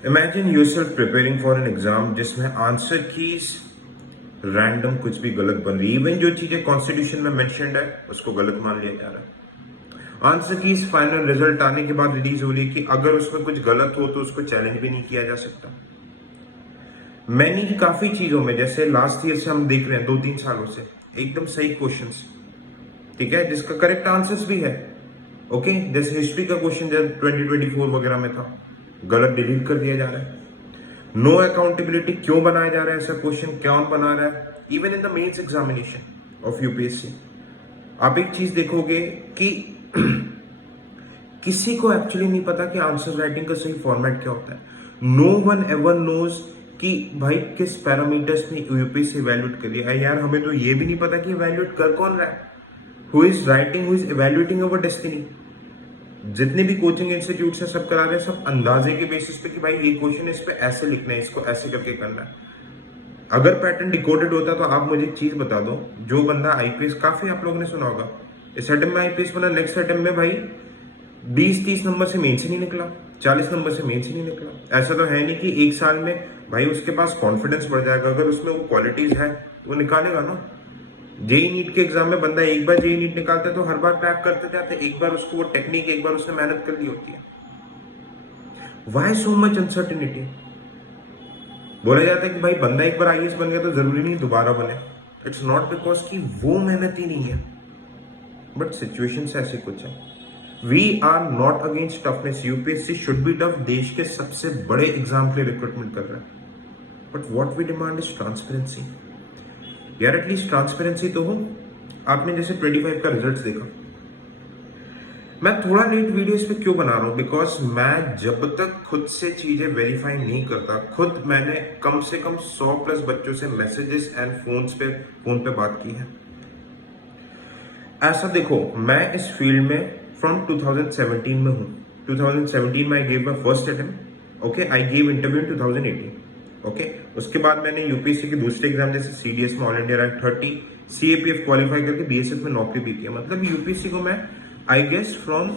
Imagine yourself preparing for an exam जिसमें answer keys random कुछ भी गलत बन रही है। इवन जो चीजें कॉन्स्टिट्यूशन में मेंशन्ड है उसको गलत मान लिया जा रहा है। आंसर कीज फाइनल रिजल्ट आने के बाद रिलीज हो रही है कि अगर उसमें कुछ गलत हो तो उसको चैलेंज भी नहीं किया जा सकता। मैंने काफी चीजों में, जैसे लास्ट ईयर से हम देख रहे हैं 2-3 सालों से, एकदम सही क्वेश्चंस, ठीक है, जिसका करेक्ट आंसर्स भी है। ओके, जैसे हिस्ट्री का क्वेश्चन जब 2024 वगैरह में था, गलत डिलीट कर दिया जा रहा है। नो अकाउंटेबिलिटी क्यों बनाया जा रहा है, ऐसा क्वेश्चन कौन बना रहा है? Even in the mains examination of UPSC आप एक चीज देखोगे कि किसी को एक्चुअली नहीं पता कि आंसर राइटिंग का सही फॉर्मेट क्या होता है। नो वन एवर नोज कि भाई किस पैरामीटर्स ने यूपीएससी इवैल्यूएट करी है। यार हमें तो ये भी नहीं पता कि इवैल्यूएट कर कौन रहा है, who is writing, who is evaluating our destiny. जितने भी कोचिंग इंस्टीट्यूट है सब करा रहे हैं सब अंदाजे के बेसिस पे कि भाई ये क्वेश्चन इस पे ऐसे लिखना है, इसको ऐसे करके करना है। अगर पैटर्न डिकोडेड होता तो आप मुझे एक चीज बता दो, जो बंदा आईपीएस, काफी आप लोगों ने सुना होगा, इस अटेम्प्ट में आईपीएस बना, नेक्स्ट अटेम्प्ट में भाई 20-30 नंबर से मेन से नहीं निकला, 40 नंबर से मेन से नहीं निकला। ऐसा तो है नहीं कि एक साल में भाई उसके पास कॉन्फिडेंस बढ़ जाएगा। अगर उसमें वो क्वालिटीज है वो निकालेगा ना। जेई नीट के एग्जाम में बंदा एक बार जेई नीट निकालता है तो हर बार क्रैक करते जाते, एक बार उसको वो टेक्निक, एक बार उसने मेहनत कर ली होती है। Why so much uncertainty? बोला जाता है कि भाई बंदा एक बार आईएएस बन गया तो जरूरी नहीं दोबारा बने। इट्स नॉट बिकॉज कि वो मेहनत ही नहीं है, बट सिचुएशन ऐसे कुछ है। We are not against toughness, UPSC should be tough, देश के सबसे बड़े एग्जाम के लिए रिक्रूटमेंट कर रहा है। But what we demand is transparency. यार एटलीस्ट ट्रांसपेरेंसी तो हो। आपने जैसे 25 का रिजल्ट देखा, मैं थोड़ा लेट वीडियो इस पे क्यों बना रहा हूँ, बिकॉज मैं जब तक खुद से चीजें वेरीफाई नहीं करता, खुद मैंने कम से कम 100+ बच्चों से मैसेजेस एंड फोन पे बात की है। ऐसा देखो, मैं इस फील्ड में फ्रॉम 2017 में हूँ। 2017 में I gave my first attempt, okay, I gave interview in 2018, okay. उसके बाद मैंने यूपीएससी के दूसरे एग्जाम जैसे सीडीएस में all India rank 30, CAPF qualify करके बीएसएफ में नौकरी भी किया। मतलब यूपीएससी को मैं I guess from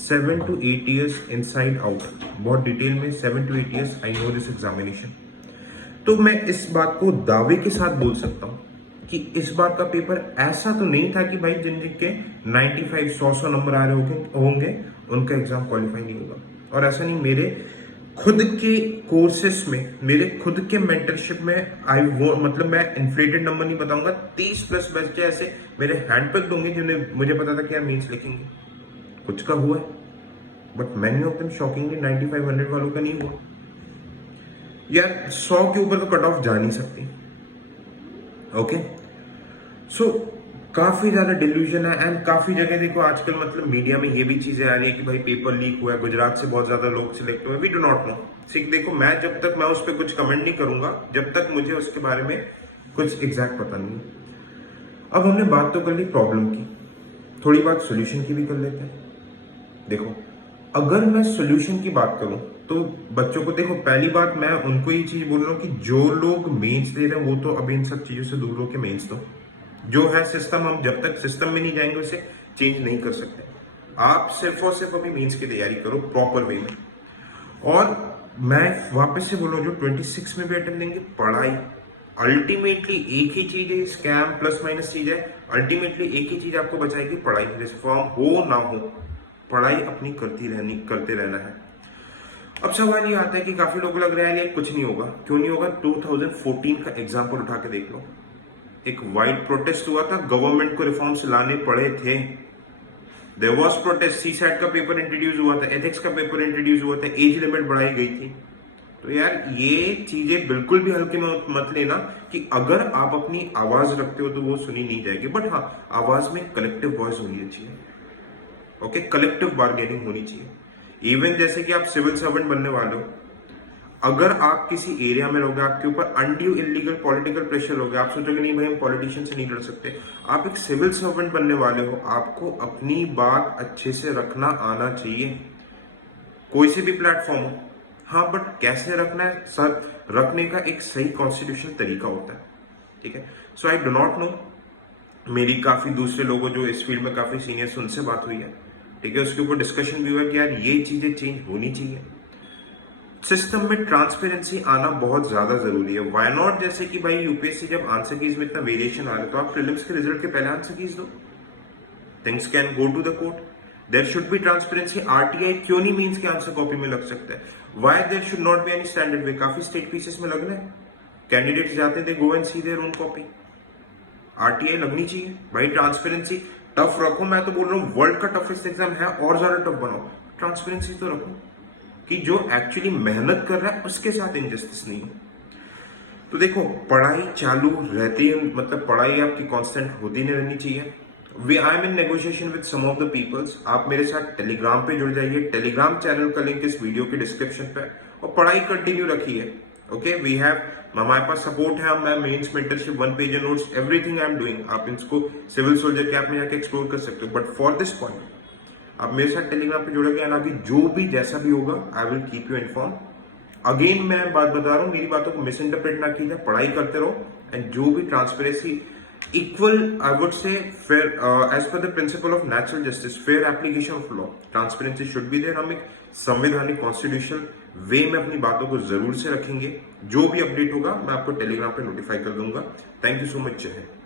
7 to 8 years inside out, बहुत डिटेल में 7 to 8 years I know this examination. तो मैं इस बात को दावे के साथ बोल सकता हूँ कि इस बार का पेपर ऐसा तो नहीं था कि भाई जिन जिनके 95 100 नंबर आ रहे होंगे उनका एग्जाम क्वालिफाई नहीं होगा। और ऐसा नहीं, मेरे खुद के कोर्सेस में, मेरे खुद के मेंटरशिप में मतलब मैं इन्फ्लेटेड नंबर नहीं बताऊंगा, 30+ बच्चे ऐसे मेरे हैंड पिक्ड होंगे जिन्हें मुझे पता था कि यार मीन्स लिखेंगे, कुछ का हुआ है, but many of them shockingly 9500 वालों का नहीं हुआ। यार 100 के ऊपर तो कट ऑफ जा नहीं सकती, ओके। सो काफी ज्यादा डिल्यूजन है। एंड काफी जगह देखो आजकल, मतलब मीडिया में ये भी चीजें आ रही है कि भाई पेपर लीक हुआ है, गुजरात से बहुत ज्यादा लोग सिलेक्ट हुए। We do not know. देखो, मैं जब तक मैं उस पर कुछ कमेंट नहीं करूंगा जब तक मुझे उसके बारे में कुछ एग्जैक्ट पता नहीं। अब हमने बात तो कर ली प्रॉब्लम की, थोड़ी बात सोल्यूशन की भी कर लेते हैं। देखो, अगर मैं सोल्यूशन की बात करूं तो बच्चों को, देखो पहली बात मैं उनको ये चीज बोल रहा हूँ कि जो लोग मेंस दे रहे हैं वो तो अब इन सब चीजों से दूर होकर मेंस दो। जो है सिस्टम, हम जब तक सिस्टम में नहीं जाएंगे उसे चेंज नहीं कर सकते। आप सिर्फ और सिर्फ अभी मेंस की तैयारी करो प्रॉपर वे में। और मैं वापस से बोल रहा हूँ, जो 26 में भी अटेम्प्ट देंगे, पढ़ाई अल्टीमेटली एक ही चीज है, स्कैम प्लस माइनस चीज है, अल्टीमेटली एक ही चीज आपको बचाएगी, पढ़ाई। फॉर्म हो ना हो, पढ़ाई अपनी करते रहना है। अब सवाल ये आता है कि काफी लोगों को लग रहा है ये कुछ नहीं होगा। क्यों नहीं होगा? 2014 का एग्जाम्पल उठा के देख लो। एक वाइड प्रोटेस्ट हुआ था, गवर्नमेंट को रिफॉर्म्स लाने पड़े थे। देयर वाज प्रोटेस्ट, सीसैट का पेपर इंट्रोड्यूस हुआ था, एथिक्स का पेपर इंट्रोड्यूस हुआ था, एज लिमिट बढ़ाई गई थी। तो यार ये चीजें बिल्कुल भी हल्के में मत लेना कि अगर आप अपनी आवाज रखते हो तो वो सुनी नहीं जाएगी। बट हाँ, आवाज में कलेक्टिव वॉइस होनी चाहिए, ओके, कलेक्टिव बार्गेनिंग होनी चाहिए। इवन जैसे कि आप सिविल सर्वेंट बनने वाले हो, अगर आप किसी एरिया में रहोगे, आपके ऊपर अनड्यू इलीगल पॉलिटिकल प्रेशर होगा, आप सोचोगे नहीं भाई हम पॉलिटिशियन से नहीं लड़ सकते। आप एक सिविल सर्वेंट बनने वाले हो, आपको अपनी बात अच्छे से रखना आना चाहिए, कोई से भी प्लेटफॉर्म हो। हाँ, बट कैसे रखना है सर, रखने का एक सही कॉन्स्टिट्यूशन तरीका होता है, ठीक है। सो आई डो नॉट नो, मेरी काफी दूसरे लोगों जो इस फील्ड में काफी सीनियर्स उनसे बात हुई है, ठीक है, उसके ऊपर डिस्कशन भी हुआ कि यार ये चीजें चेंज होनी चाहिए। सिस्टम में ट्रांसपेरेंसी आना बहुत ज्यादा जरूरी है। वाई नॉट, जैसे कि भाई यूपीएससी जब आंसर कीज में इतना वेरिएशन आ रहा है तो आप प्रीलिम्स के रिजल्ट के पहले आंसर कीज दो, things can go to the court. There should be transparency. RTI क्यों नहीं मीन्स के आंसर कॉपी में लग सकता है? Why there should not be any standard way? काफी स्टेट पीसेस में लग रहा है, कैंडिडेट्स जाते थे go and see their own copy. RTI लगनी चाहिए भाई। ट्रांसपेरेंसी टफ रखो, मैं तो बोल रहा हूँ वर्ल्ड का टफेस्ट एग्जाम है और ज्यादा टफ बनाओ, ट्रांसपेरेंसी तो रखो कि जो एक्चुअली मेहनत कर रहा है उसके साथ इनजस्टिस नहीं है। तो देखो, पढ़ाई चालू रहती है, मतलब पढ़ाई आपकी कांस्टेंट होती नहीं रहनी चाहिए। We I am in negotiation with some of the peoples. आप मेरे साथ टेलीग्राम पे जुड़ जाइए, टेलीग्राम चैनल का लिंक इस वीडियो के डिस्क्रिप्शन पे, और पढ़ाई कंटिन्यू रखिए। ओके, वी हैव, हमारे पास सपोर्ट है, मैं mains mentorship, 1 page notes, everything I am doing. आप इसको सिविल सोल्जर के ऐप में जाके एक्सप्लोर कर सकते हो। बट फॉर दिस पॉइंट आप मेरे साथ टेलीग्राम पे जुड़ोगे, ना कि जो भी जैसा भी होगा I will keep you inform. Again मैं बात बता रहा हूँ, मेरी बातों को मिस इंटरप्रेट ना कीजिए, पढ़ाई करते रहो, एंड जो भी transparency equal, I would say fair, as per the principle of natural justice, fair application of law, transparency should be there. हम एक संवैधानिक कॉन्स्टिट्यूशनल वे में अपनी बातों को जरूर से रखेंगे। जो भी अपडेट होगा मैं आपको टेलीग्राम पे नोटिफाई कर दूंगा। Thank you so much. जय हिंद।